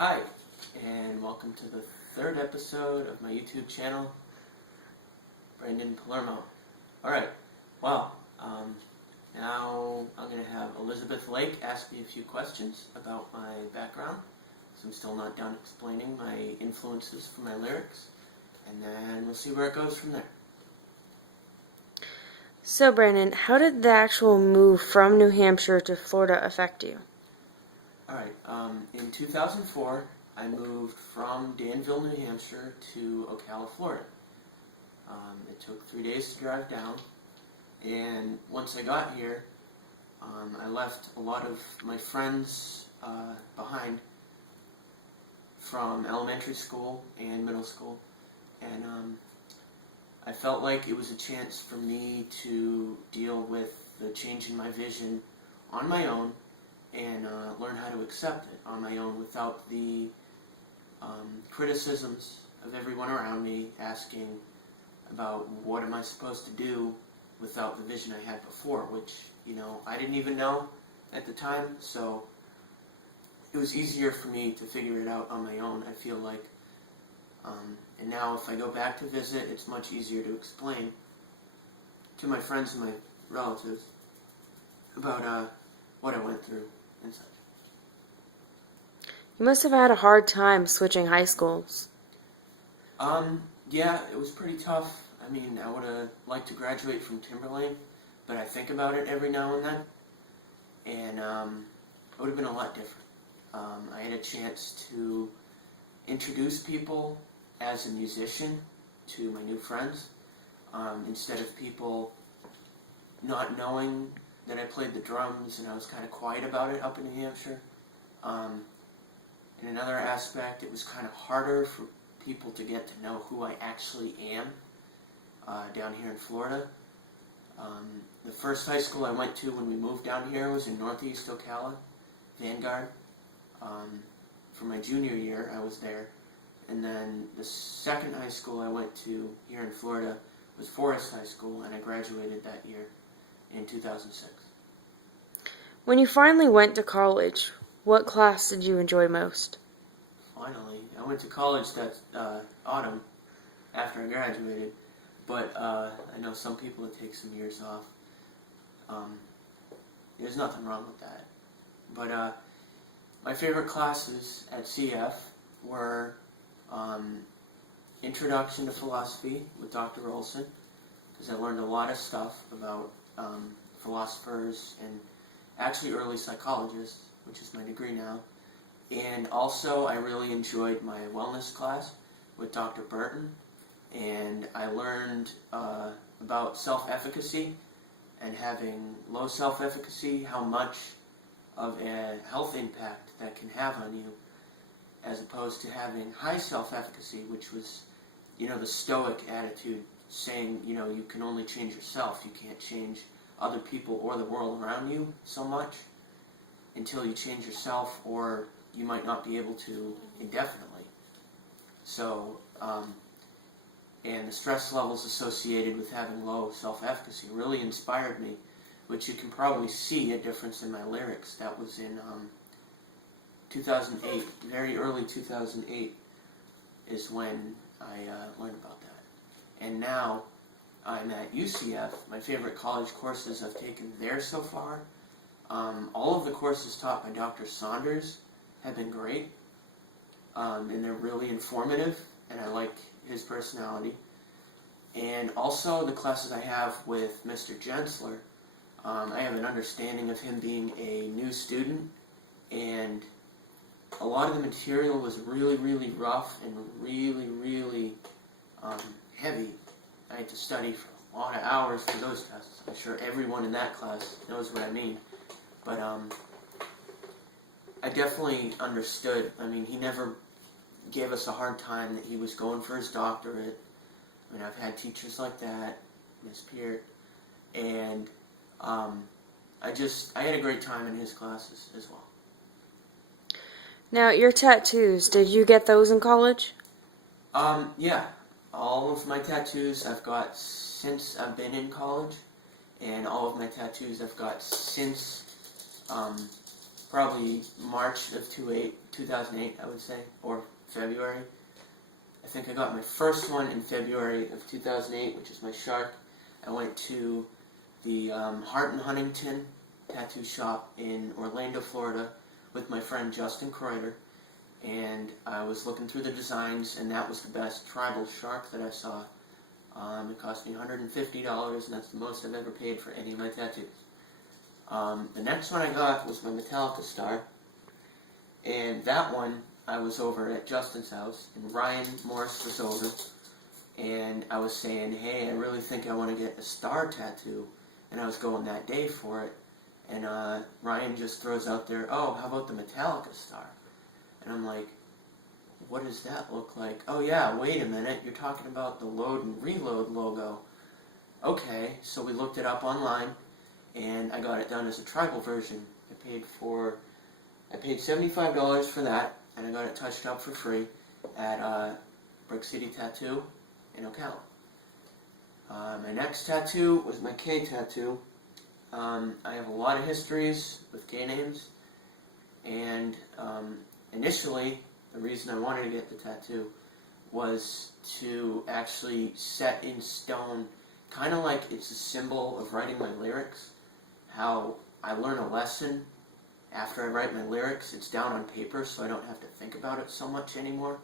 Hi, and welcome to the third episode of my YouTube channel, Brandon Palermo. Alright, well, now I'm going to have Elizabeth Lake ask me a few questions about my background, so I'm still not done explaining my influences for my lyrics, and then we'll see where it goes from there. So, Brandon, how did the actual move from New Hampshire to Florida affect you? Alright, in 2004, I moved from Danville, New Hampshire to Ocala, Florida. It took 3 days to drive down, and once I got here, I left a lot of my friends behind from elementary school and middle school, and I felt like it was a chance for me to deal with the change in my vision on my own and learn how to accept it on my own without the criticisms of everyone around me asking about what am I supposed to do without the vision I had before, which, I didn't even know at the time, so it was easier for me to figure it out on my own, I feel like. And now if I go back to visit, it's much easier to explain to my friends and my relatives about what I went through and such. You must have had a hard time switching high schools. Yeah, it was pretty tough. I mean, I would have liked to graduate from Timberlane, but I think about it every now and then, and it would have been a lot different. I had a chance to introduce people as a musician to my new friends, instead of people not knowing that I played the drums and I was kind of quiet about it up in New Hampshire. In another aspect, it was kind of harder for people to get to know who I actually am down here in Florida. The first high school I went to when we moved down here was in Northeast Ocala, Vanguard. For my junior year, I was there. And then the second high school I went to here in Florida was Forest High School, and I graduated that year in 2006. When you finally went to college, what class did you enjoy most? Finally, I went to college that autumn after I graduated, but I know some people it takes some years off. There's nothing wrong with that. But my favorite classes at CF were Introduction to Philosophy with Dr. Olson, because I learned a lot of stuff about philosophers and actually early psychologists, which is my degree now. And also I really enjoyed my wellness class with Dr. Burton, and I learned about self-efficacy and having low self-efficacy, how much of a health impact that can have on you, as opposed to having high self-efficacy, which was, the stoic attitude, saying, you can only change yourself, you can't change other people or the world around you so much until you change yourself, or you might not be able to indefinitely. So, and the stress levels associated with having low self-efficacy really inspired me, which you can probably see a difference in my lyrics. That was in 2008, very early 2008 is when I learned about that. And now I'm at UCF. My favorite college courses I've taken there so far, all of the courses taught by Dr. Saunders have been great, and they're really informative, and I like his personality. And also the classes I have with Mr. Jensler, I have an understanding of him being a new student, and a lot of the material was really, really rough and really, really heavy. I had to study for a lot of hours for those tests. I'm sure everyone in that class knows what I mean. But I definitely understood. I mean, he never gave us a hard time that he was going for his doctorate. I mean, I've had teachers like that, Miss Peart, and I had a great time in his classes as well. Now, your tattoos, did you get those in college? Yeah. All of my tattoos I've got since I've been in college, and all of my tattoos I've got since probably March of 2008, I would say, or February. I think I got my first one in February of 2008, which is my shark. I went to the Hart and Huntington tattoo shop in Orlando, Florida, with my friend Justin Kreuter, and I was looking through the designs, and that was the best tribal shark that I saw. It cost me $150, and that's the most I've ever paid for any of my tattoos. The next one I got was my Metallica star, and that one I was over at Justin's house, and Ryan Morris was over, and I was saying, hey, I really think I want to get a star tattoo, and I was going that day for it, and Ryan just throws out there, oh, how about the Metallica star? And I'm like, what does that look like? Oh yeah, wait a minute, you're talking about the load and reload logo. Okay, so we looked it up online, and I got it done as a tribal version. I paid $75 for that, and I got it touched up for free at Brick City Tattoo in Ocala. My next tattoo was my K tattoo. I have a lot of histories with K names, and initially, the reason I wanted to get the tattoo was to actually set in stone, kind of like it's a symbol of writing my lyrics, how I learn a lesson after I write my lyrics. It's down on paper, so I don't have to think about it so much anymore.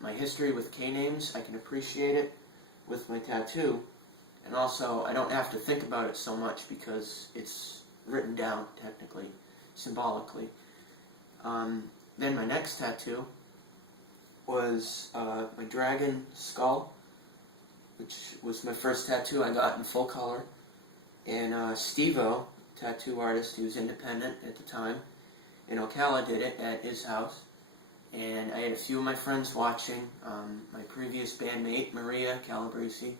My history with K names, I can appreciate it with my tattoo, and also I don't have to think about it so much because it's written down, technically, symbolically. Then my next tattoo was my dragon skull, which was my first tattoo I got in full color. And Steve-O, tattoo artist, he was independent at the time, in Ocala, did it at his house. And I had a few of my friends watching, my previous bandmate, Maria Calabrese,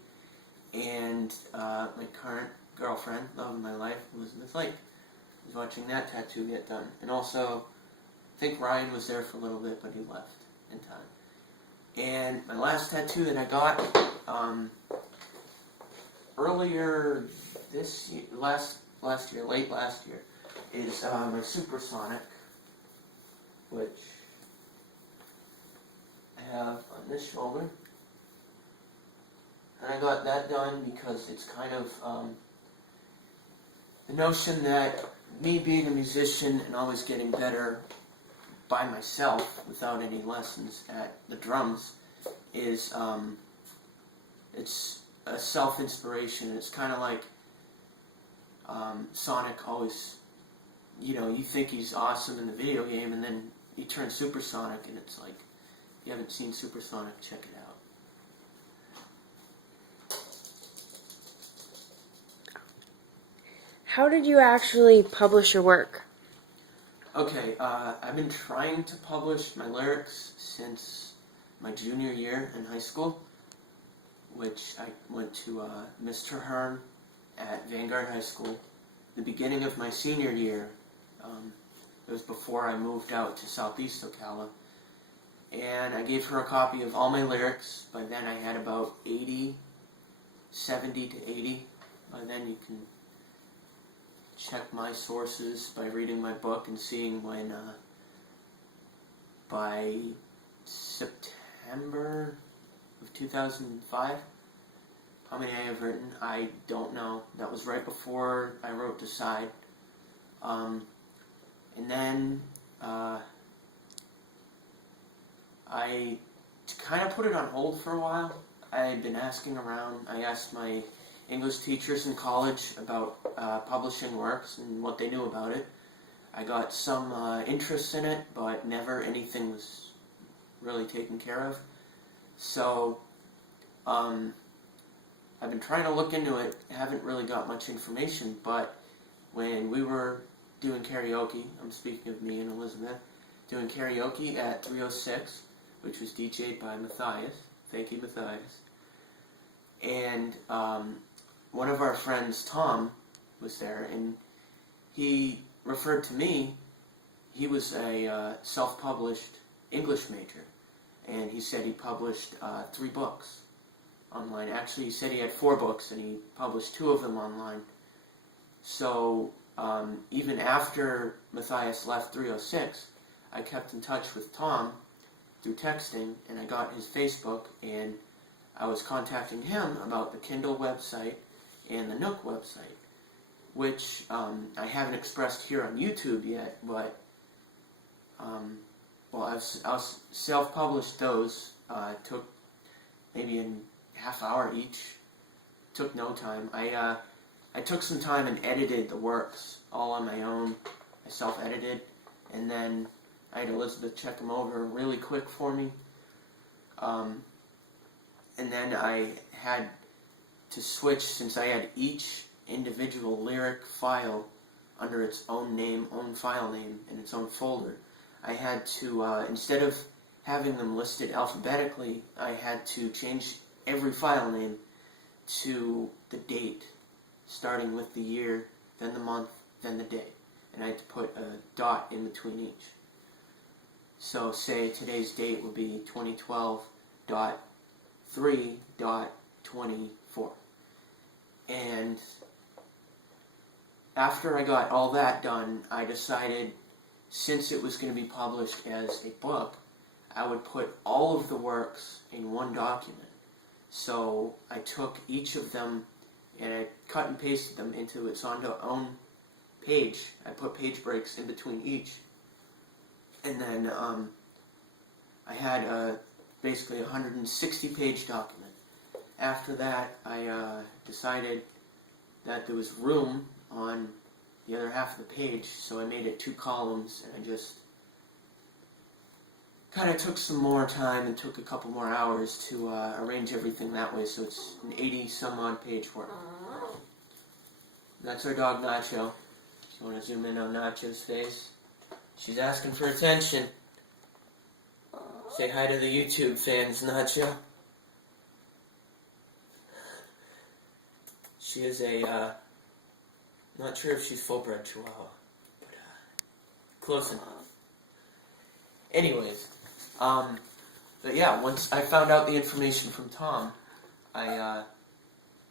and my current girlfriend, love of my life, Elizabeth Lake, was watching that tattoo get done. And also, I think Ryan was there for a little bit, but he left in time. And my last tattoo that I got earlier this year, late last year, is my Supersonic, which I have on this shoulder. And I got that done because it's kind of the notion that me being a musician and always getting better by myself without any lessons at the drums is it's a self-inspiration. It's kind of like Sonic always, you think he's awesome in the video game, and then he turns supersonic, and it's like, if you haven't seen Supersonic, check it out. How did you actually publish your work? Okay, I've been trying to publish my lyrics since my junior year in high school, which I went to Mr. Hearn at Vanguard High School. The beginning of my senior year, it was before I moved out to Southeast Ocala, and I gave her a copy of all my lyrics. By then I had about 70 to 80. By then you can check my sources by reading my book and seeing when by September of 2005, how many I have written, I don't know. That was right before I wrote Decide. And then I kind of put it on hold for a while. I had been asking around. I asked my English teachers in college about publishing works and what they knew about it. I got some interest in it, but never anything was really taken care of. So I've been trying to look into it. I haven't really got much information, but when we were doing karaoke, I'm speaking of me and Elizabeth, doing karaoke at 306, which was DJ'd by Matthias. Thank you, Matthias. And one of our friends, Tom, was there, and he referred to me. He was a self-published English major, and he said he published 3 books online. Actually, he said he had 4 books, and he published 2 of them online. So even after Matthias left 306, I kept in touch with Tom through texting, and I got his Facebook, and I was contacting him about the Kindle website and the Nook website, which I haven't expressed here on YouTube yet, but I've self-published those. Took maybe a half hour each. Took no time. I took some time and edited the works all on my own. I self-edited, and then I had Elizabeth check them over really quick for me. And then I had to switch, since I had each individual lyric file under its own name, own file name, in its own folder. I had to, instead of having them listed alphabetically, I had to change every file name to the date, starting with the year, then the month, then the day. And I had to put a dot in between each. So say today's date would be 2012.3.24. And after I got all that done, I decided, since it was going to be published as a book, I would put all of the works in one document. So I took each of them and I cut and pasted them into its own page. I put page breaks in between each. And then I had basically a 160-page document. After that, I decided that there was room on the other half of the page, so I made it 2 columns, and I just kind of took some more time and took a couple more hours to arrange everything that way, so it's an 80-some-odd page work. That's our dog, Nacho. If you want to zoom in on Nacho's face. She's asking for attention. Say hi to the YouTube fans, Nacho. She is a, not sure if she's full-bred Chihuahua, but close enough. Anyways, but yeah, once I found out the information from Tom, I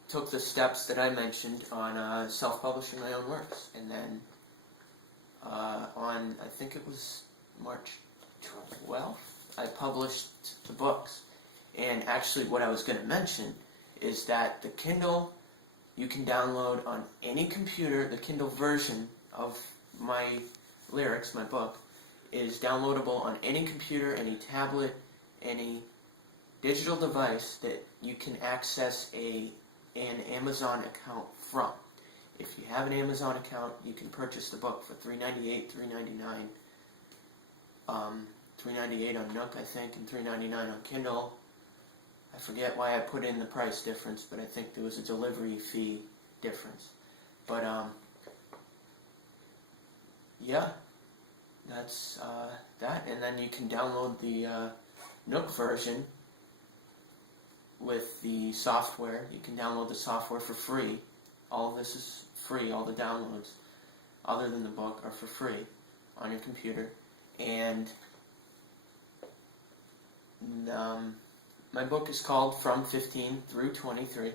took the steps that I mentioned on self-publishing my own works, and then on, I think it was March 12th, I published the books. And actually what I was going to mention is that the Kindle, you can download on any computer. The Kindle version of my lyrics, my book, is downloadable on any computer, any tablet, any digital device that you can access an Amazon account from. If you have an Amazon account, you can purchase the book for $3.98, $3.99, $3.98 on Nook, I think, and $3.99 on Kindle. I forget why I put in the price difference, but I think there was a delivery fee difference. But yeah, that's that. And then you can download the Nook version with the software. You can download the software for free. All of this is free. All the downloads, other than the book, are for free on your computer. And my book is called From 15 Through 23.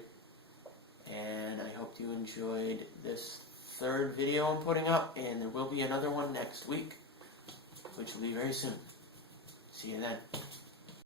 And I hope you enjoyed this 3rd video I'm putting up. And there will be another one next week, which will be very soon. See you then.